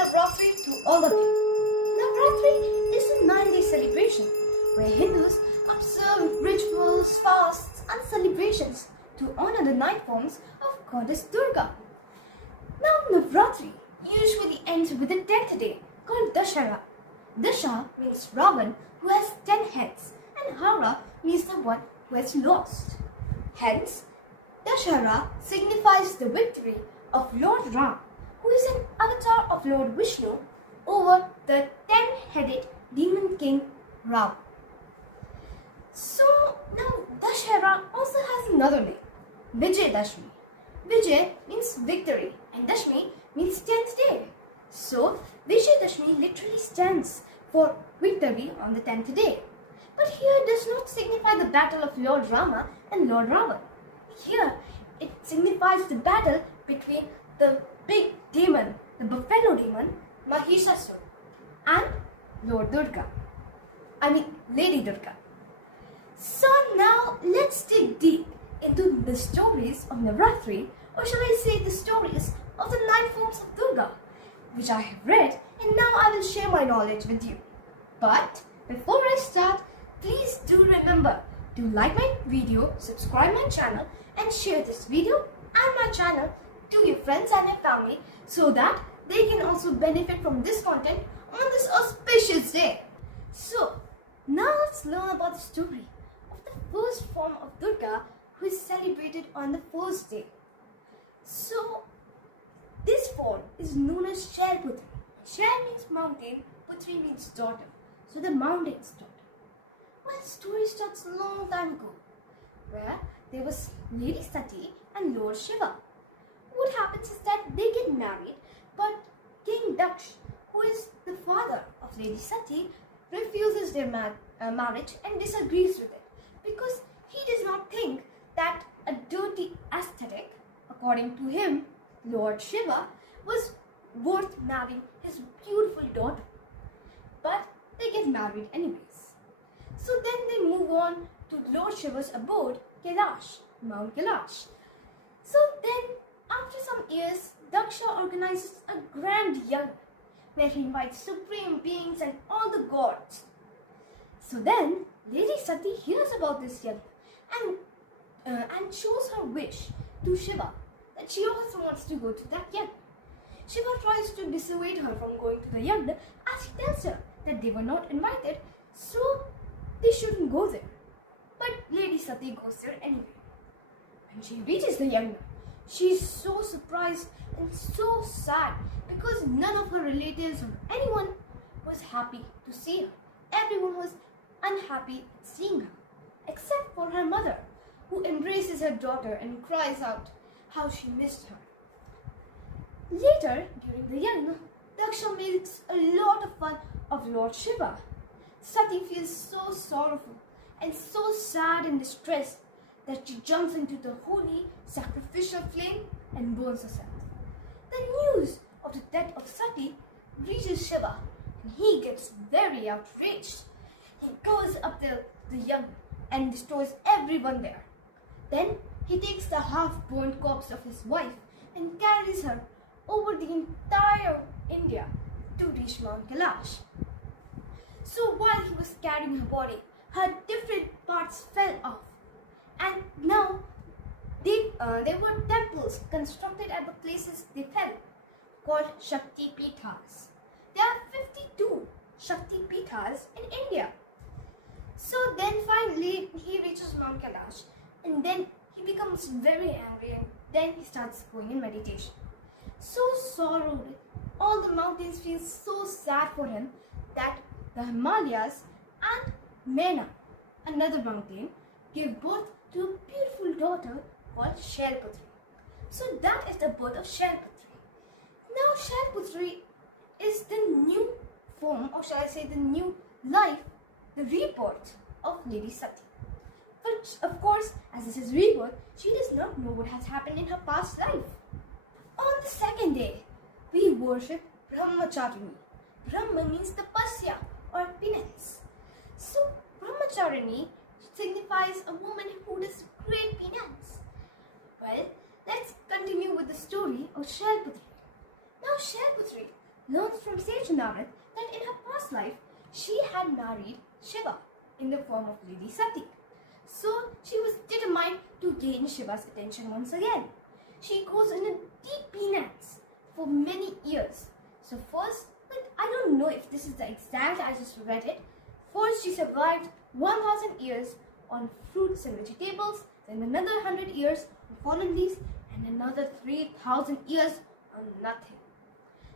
Navratri to all of you. Navratri is a 9-day celebration where Hindus observe rituals, fasts, and celebrations to honor the 9 forms of Goddess Durga. Now, Navratri usually ends with the 10th day called Dashara. Dasha means Ravan who has 10 heads, and Hara means the one who has lost. Hence, Dashara signifies the victory of Lord Ram, who is an avatar of Lord Vishnu, over the 10-headed demon king Ram. So now Dashara also has another name, Vijay Dashmi. Vijay means victory and Dashmi means 10th day. So Vijay Dashmi literally stands for victory on the 10th day. But here it does not signify the battle of Lord Rama and Lord Ravan. Here it signifies the battle between the big demon, the buffalo demon, Mahishasur, and Lady Durga. So now let's dig deep into the stories of Navratri, or shall I say the stories of the 9 forms of Durga, which I have read, and now I will share my knowledge with you. But before I start, please do remember to like my video, subscribe my channel, and share this video and my channel to your friends and your family so that they can also benefit from this content on this auspicious day. So now let's learn about the story of the first form of Durga, who is celebrated on the first day. So this form is known as Shailputri. Shail means mountain, Putri means daughter, so the mountain's daughter. Well, the story starts a long time ago, where there was Lady Sati and Lord Shiva. What happens is that they get married, but King Daksh, who is the father of Lady Sati, refuses their marriage and disagrees with it because he does not think that a dirty aesthetic, according to him, Lord Shiva, was worth marrying his beautiful daughter. But they get married anyways. So then they move on to Lord Shiva's abode, Kailash, Mount Kailash. So then, after some years, Daksha organizes a grand yajna where he invites supreme beings and all the gods. So then, Lady Sati hears about this yajna and shows her wish to Shiva that she also wants to go to that yajna. Shiva tries to dissuade her from going to the yajna as he tells her that they were not invited, so they shouldn't go there. But Lady Sati goes there anyway. When she reaches the yajna, she is so surprised and so sad because none of her relatives or anyone was happy to see her. Everyone was unhappy at seeing her, except for her mother, who embraces her daughter and cries out how she missed her. Later, during the yajna, Daksha makes a lot of fun of Lord Shiva. Sati feels so sorrowful and so sad and distressed that she jumps into the holy sacrificial flame and burns herself. The news of the death of Sati reaches Shiva and he gets very outraged. He goes up the yajna and destroys everyone there. Then he takes the half-burnt corpse of his wife and carries her over the entire India to reach Mount Kailash. So while he was carrying her body, her different parts fell off. And now there were temples constructed at the places they fell, called Shakti Pithas. There are 52 Shakti Pithas in India. So then finally he reaches Mount Kailash and then he becomes very angry and then he starts going in meditation. So sorrowed, all the mountains feel so sad for him that the Himalayas and Mena, another mountain, give birth to a beautiful daughter called Shailputri. So that is the birth of Shailputri. Now Shailputri is the new form, or shall I say the new life, the rebirth of Lady Sati. But of course, as this is rebirth, she does not know what has happened in her past life. On the second day, we worship Brahmacharini. Brahma means tapasya or penance. So Brahmacharini signifies a woman who does great penance. Well, let's continue with the story of Shailputri. Now Shailputri learns from Sage Narad that in her past life she had married Shiva in the form of Lady Sati. So she was determined to gain Shiva's attention once again. She goes in a deep penance for many years. So first, but I don't know if this is the exact, I just read it. First she survived 1000 years on fruits and vegetables, then another 100 years on fallen leaves, and another 3000 years on nothing.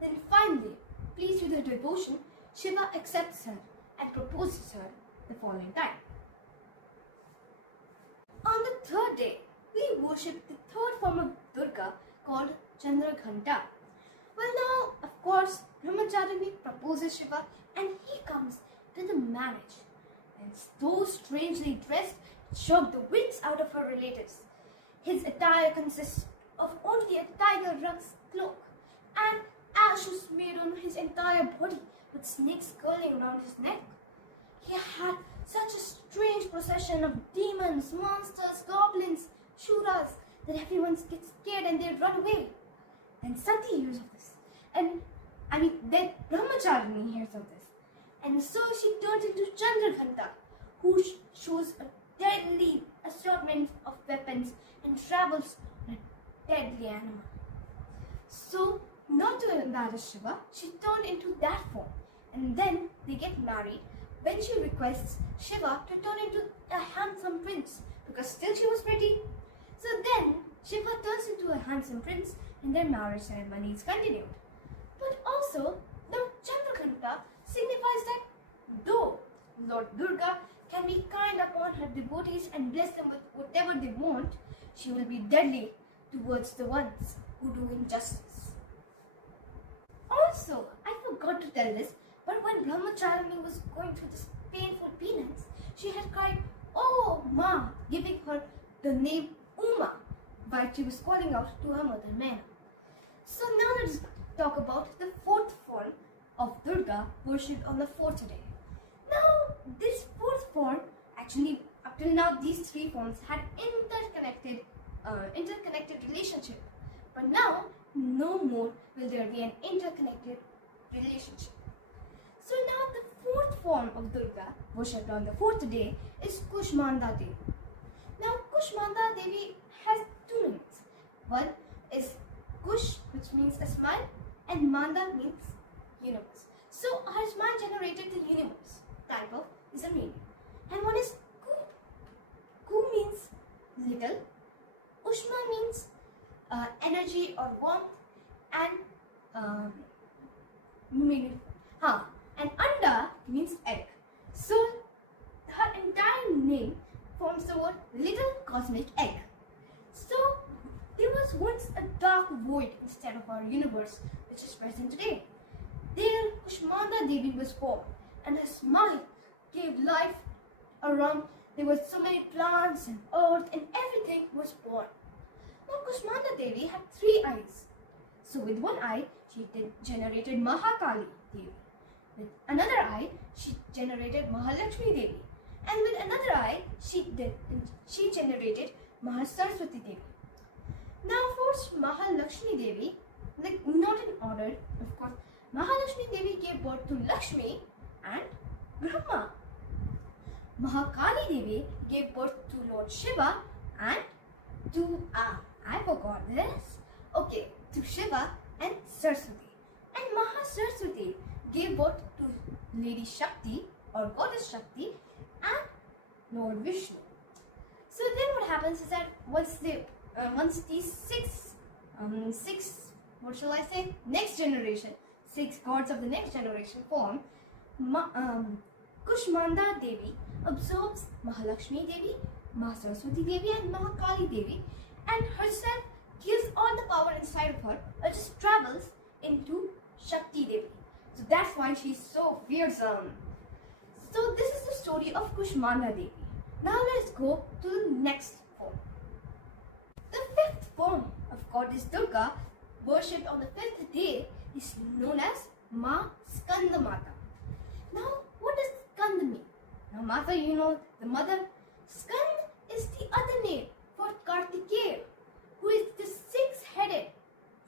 Then finally, pleased with her devotion, Shiva accepts her and proposes her the following time. On the third day, we worship the third form of Durga called Chandraghanta. Well now, of course, Brahmacharya proposes Shiva and he comes to the marriage. And though strangely dressed, shocked the wits out of her relatives. His attire consists of only a tiger rug's cloak and ashes smeared on his entire body with snakes curling around his neck. He had such a strange procession of demons, monsters, goblins, shuras that everyone gets scared and they run away. And Sati hears of this. Then Brahmacharini hears of this. And so she turns into Chandraghanta, who shows a deadly assortment of weapons and travels on a deadly animal. So, not to embarrass Shiva, she turned into that form. And then they get married when she requests Shiva to turn into a handsome prince because still she was pretty. So then Shiva turns into a handsome prince and their marriage ceremony is continued. But also, now Chandraghanta signifies that though Lord Durga can be kind upon her devotees and bless them with whatever they want, she will be deadly towards the ones who do injustice. Also, I forgot to tell this, but when Brahmacharini was going through this painful penance, she had cried, "Oh, Ma," giving her the name Uma, while she was calling out to her mother Mena. So now let's talk about the fourth form of Durga worshipped on the fourth day. Now, this fourth form, actually, up till now, these three forms had interconnected relationship. But now, no more will there be an interconnected relationship. So now, the fourth form of Durga, worshipped on the fourth day, is Kushmanda Devi. Now, Kushmanda Devi has two meanings. One is Kush, which means a smile, and Manda means universe. So, her smile generated the universe. Type of is a meaning. And one is Ku. Ku means little. Ushma means energy or warmth, and and Anda means egg. So her entire name forms the word little cosmic egg. So there was once a dark void instead of our universe, which is present today. There Kushmanda Devi was born, and her smile gave life around. There were so many plants and earth and everything was born. Now Kushmanda Devi had 3 eyes. So with one eye, she generated Mahakali Devi. With another eye, she generated Mahalakshmi Devi. And with another eye, she generated Mahasaraswati Devi. Now first Mahalakshmi Devi, not in order, of course, Mahalakshmi Devi gave birth to Lakshmi and Brahma. Mahakali Devi gave birth to Lord Shiva and to, I forgot this. Okay, to Shiva and Saraswati. And Mahasaraswati gave birth to Lady Shakti or Goddess Shakti and Lord Vishnu. So then what happens is that once these six, what shall I say, next generation, 6 gods of the next generation form, Kushmanda Devi absorbs Mahalakshmi Devi, Mahasaraswati Devi and Mahakali Devi, and herself gives all the power inside of her, it just travels into Shakti Devi. So that's why she's so fearsome. So this is the story of Kushmanda Devi. Now let's go to the next form. The 5th form of Goddess Durga, worshipped on the 5th day, is known as Ma Skandamata. Now, what does Skand mean? Now, Mata, you know, the mother. Skand is the other name for Kartikeya, who is the 6-headed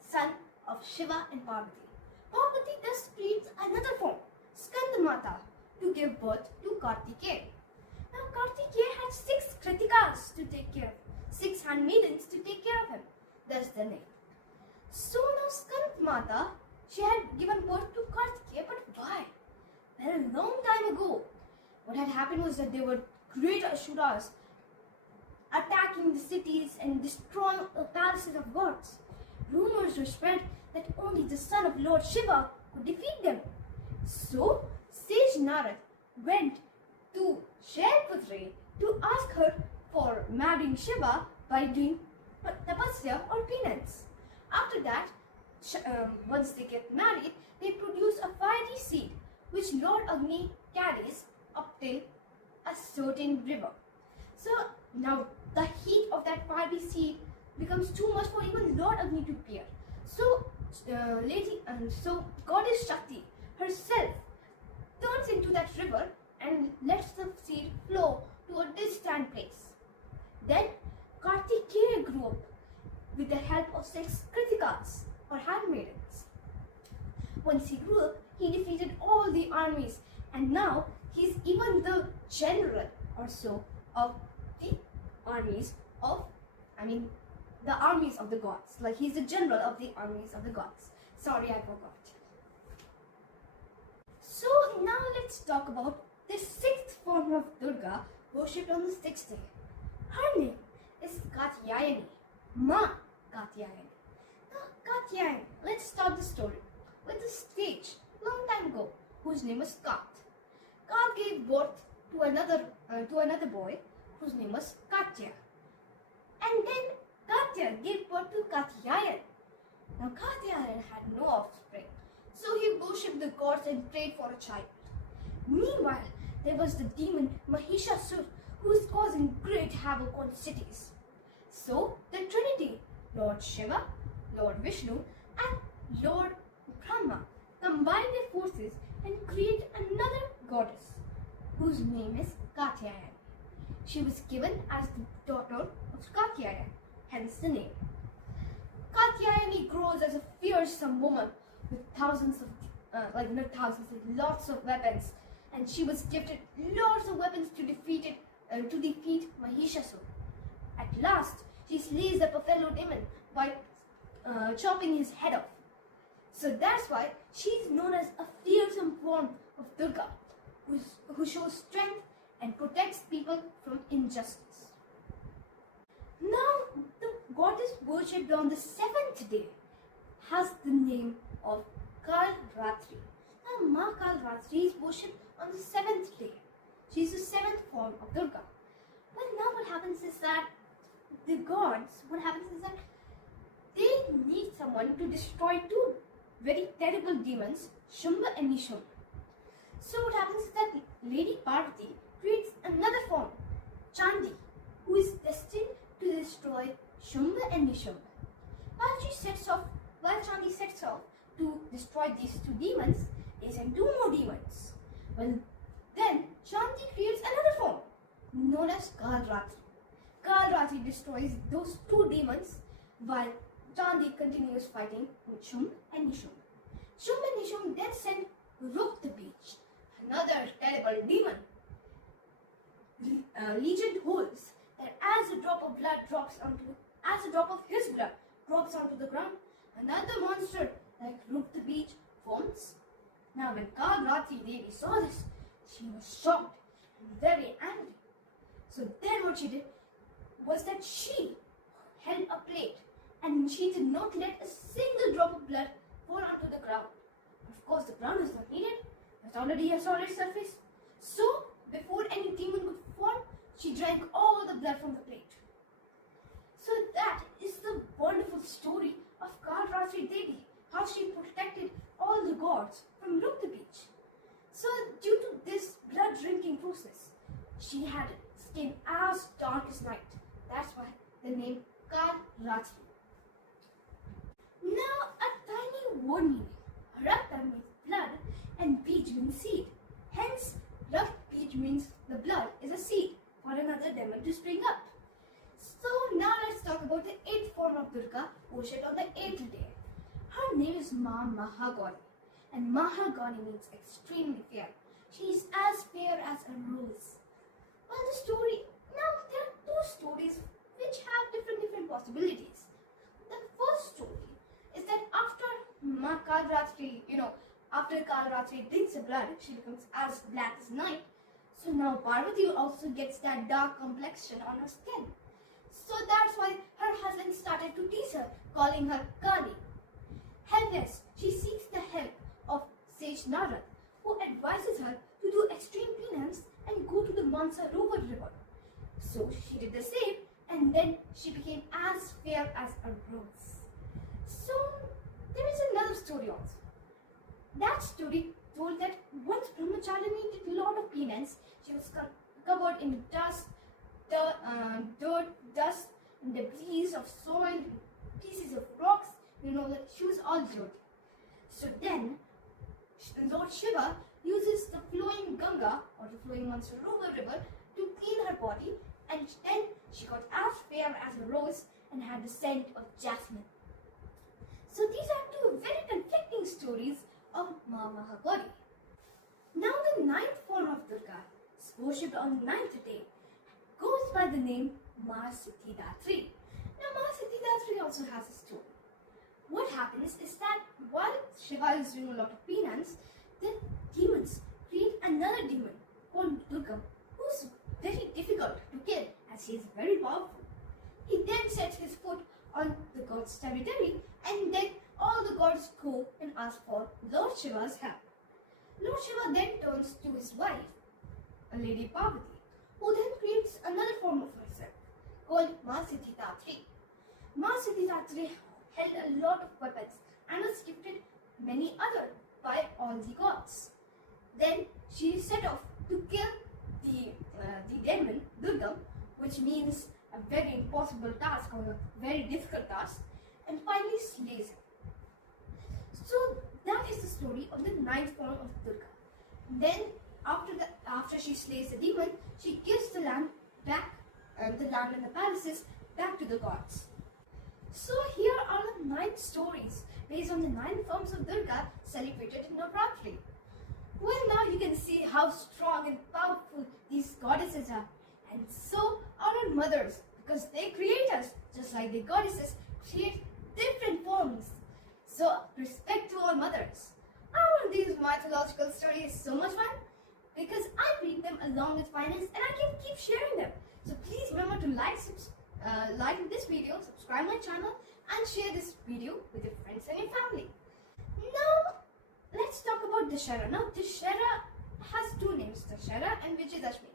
son of Shiva and Parvati. Parvati thus creates another form, Skandamata, to give birth to Kartikeya. Now Kartikeya had 6 Kritikas to take care of, 6 handmaidens to take care of him. That's the name. So now Skandamata, she had given birth to Kartikeya, but why? Well, a long time ago, what had happened was that there were great Asuras attacking the cities and destroying the palaces of gods. Rumors were spread that only the son of Lord Shiva could defeat them. So, sage Narad went to Shailputri to ask her for marrying Shiva by doing tapasya or penance. After that, once they get married, they produce a fiery seed which Lord Agni carries up till a certain river. So now the heat of that fiery seed becomes too much for even Lord Agni to bear. So so Goddess Shakti herself turns into that river and lets the seed flow to a distant place. Then Kartikeya grew up with the help of 6 Kritikas or handmaidens. Once he grew up, he defeated all the armies, and now he's even the general or so of the armies of, the armies of the gods. Like he's the general of the armies of the gods. Sorry, I forgot. So now let's talk about the 6th form of Durga worshipped on the 6th day. Her name is Katyayani, Ma Katyayani. Now Katyayani, let's start the story with a sage long time ago whose name was Kat. Kat gave birth to another boy whose name was Katya. And then Katya gave birth to Katyayan. Now Katyayan had no offspring, so he worshipped the gods and prayed for a child. Meanwhile, there was the demon Mahishasur who was causing great havoc on cities. So the Trinity, Lord Shiva, Lord Vishnu and Lord Brahma, combined their forces and created another goddess whose name is Katyayani. She was given as the daughter of Katyayani, hence the name. Katyayani grows as a fearsome woman with lots of weapons, and she was gifted lots of weapons to defeat Mahishasur. At last, she slays the fellow demon by chopping his head off. So that's why she is known as a fearsome form of Durga, who shows strength and protects people from injustice. Now, the goddess worshipped on the 7th day has the name of Kalratri. Now, Ma Kalratri is worshipped on the 7th day. She is the 7th form of Durga. But now what happens is that they need someone to destroy 2 very terrible demons, Shumba and Nishumba. So what happens is that Lady Parvati creates another form, Chandi, who is destined to destroy Shumba and Nishumba. While Chandi sets off to destroy these 2 demons, they send 2 more demons. Well, then Chandi creates another form, known as Kalratri. Kalratri destroys those 2 demons while Chandi continues fighting with Shumba and Nishumba. Shumba and Nishumba then send Ruk the Beach, another terrible demon. Legend holds that as a drop of his blood drops onto the ground, another monster like Ruk the Beach forms. Now when Kalratri Devi saw this, she was shocked and very angry. So then what she did was that she held a plate and she did not let a single drop of blood fall onto the ground. Of course, the ground is not needed. There's already a solid surface. So, before any demon could form, she drank all the blood from the plate. So that is the wonderful story of Kalratri Devi, how she protected all the gods from Ruk the Beach. So, due to this blood drinking process, she had skin as dark as night. That's why the name Kalratri. Now, a tiny word meaning. Rakta means blood and Beej means seed. Hence, Rakt Beej means the blood is a seed for another demon to spring up. So now let's talk about the 8th form of Durga worshipped on the 8th day. Her name is Ma Mahagauri. and Mahagani means extremely fair. She is as fair as a rose. Well, now there are two stories which have different possibilities. The first story is that after Kalratri, after Kalratri drinks the blood, she becomes as black as night. So now Parvati also gets that dark complexion on her skin. So that's why her husband started to tease her, calling her Kali. Helpless, she seeks the help of sage Narad, who advises her to do extreme penance and go to the Mansarovar river. So she did the same, and then she became as fair as a rose. So there is another story also. That story told that once Brahmacharya did a lot of penance. She was covered in dust, dirt, dust, and debris of soil, pieces of rocks. That she was all dirty. So then Lord Shiva uses the flowing Ganga or the flowing Mansarovar river to clean her body, and then she got as fair as a rose and had the scent of jasmine. So these are two very conflicting stories of Mahagani. Now the ninth form of Durga, worshipped on the ninth day, goes by the name Ma Siddhidatri. Now Ma Siddhidatri also has a story. What happens is that while Shiva is doing a lot of penance, the demons create another demon called Durga, who's very difficult to kill as he is very powerful. He then sets his foot on the god's territory, and then all the gods go and ask for Lord Shiva's help. Lord Shiva then turns to his wife, a lady Parvati, who then creates another form of herself called Ma Siddhidatri. Ma Siddhidatri held a lot of weapons and was gifted many others by all the gods. Then she set off to kill the demon Durga, which means a very impossible task or a very difficult task, and finally slays him. So that is the story of the ninth form of Durga. Then after she slays the demon, she gives the land back, the land and the palaces back to the gods. So here are the 9 stories based on the 9 forms of Durga celebrated in Navratri. Well, now you can see how strong and powerful these goddesses are, and so are our mothers, because they create us just like the goddesses create different forms. So respect to all mothers. Aren't these mythological stories so much fun? Because I read them along with finance and I can keep sharing them. So please remember to like this video, subscribe my channel, and share this video with your friends and your family. Now let's talk about Dussehra. Now Dussehra has 2 names, Dussehra and Vijayadashmi.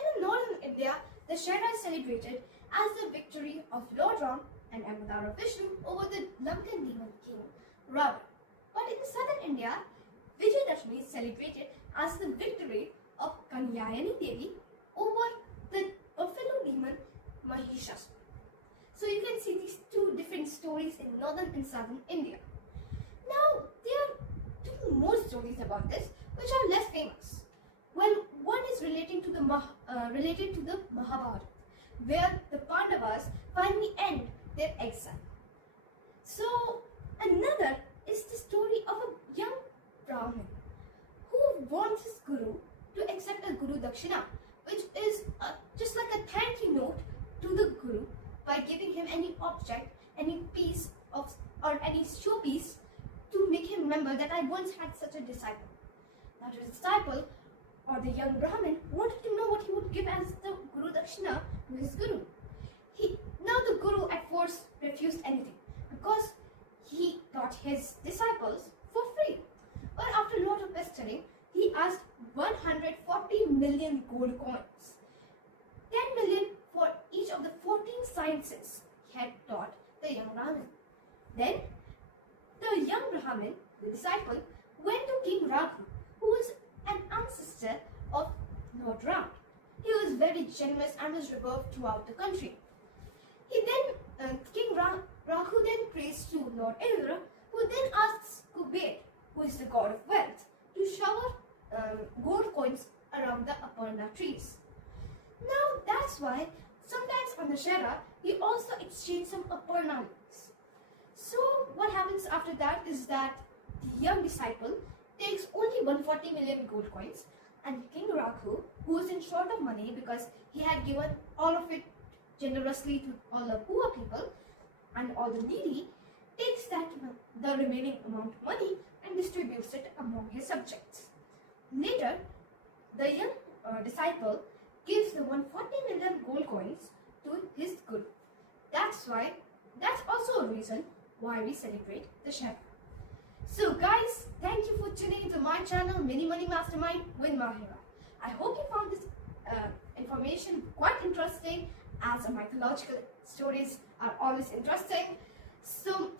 In northern India, Dussehra is celebrated as the victory of Lord Ram and Avatar of Vishnu over the Lankan demon king Ravana. But in southern India, Vijayadashmi is celebrated as the victory of Katyayani Devi over the buffalo demon Mahishasura. So you can see these 2 different stories in northern and southern India. Now there are 2 more stories about this which are less famous. Well, one is related to the Mahabharata, where the Pandavas finally end their exile. So another is the story of a young Brahmin who wants his guru to accept a Guru Dakshina, which is just like a thank you note to the guru by giving him any object, any piece of or any showpiece to make him remember that I once had such a disciple. Now the disciple or the young Brahmin wanted to know what he would give as the Guru Dakshina to his guru. Now the guru at first refused anything because he got his disciples for free. But after a lot of pestering, he asked 140 million gold coins, 10 million for each of the 14 sciences he had taught the young Brahmin. Then the young Brahmin, the disciple, went to King Raghu, who was an ancestor of Lord Ram. He was very generous and was revered throughout the country. King Raghu then prays to Lord Indra, who then asks Kuber, who is the god of wealth, to shower gold coins around the Aparna trees. Now that's why sometimes on the Dussehra, we also exchange some Aparna leaves. So what happens after that is that the young disciple 140 million gold coins, and King Raghu, who was in short of money because he had given all of it generously to all the poor people and all the needy, takes the remaining amount of money and distributes it among his subjects. Later, the young disciple gives the 140 million gold coins to his guru. That's also a reason why we celebrate Dussehra. So guys, thank you for tuning into my channel, Mini Money Mastermind with Mahira. I hope you found this information quite interesting, as mythological stories are always interesting. So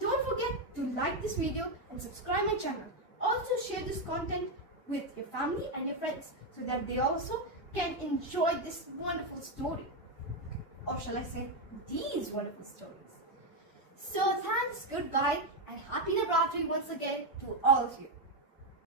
don't forget to like this video and subscribe my channel. Also share this content with your family and your friends so that they also can enjoy this wonderful story. Or shall I say, these wonderful stories. So thanks, goodbye, and happy Navratri once again to all of you.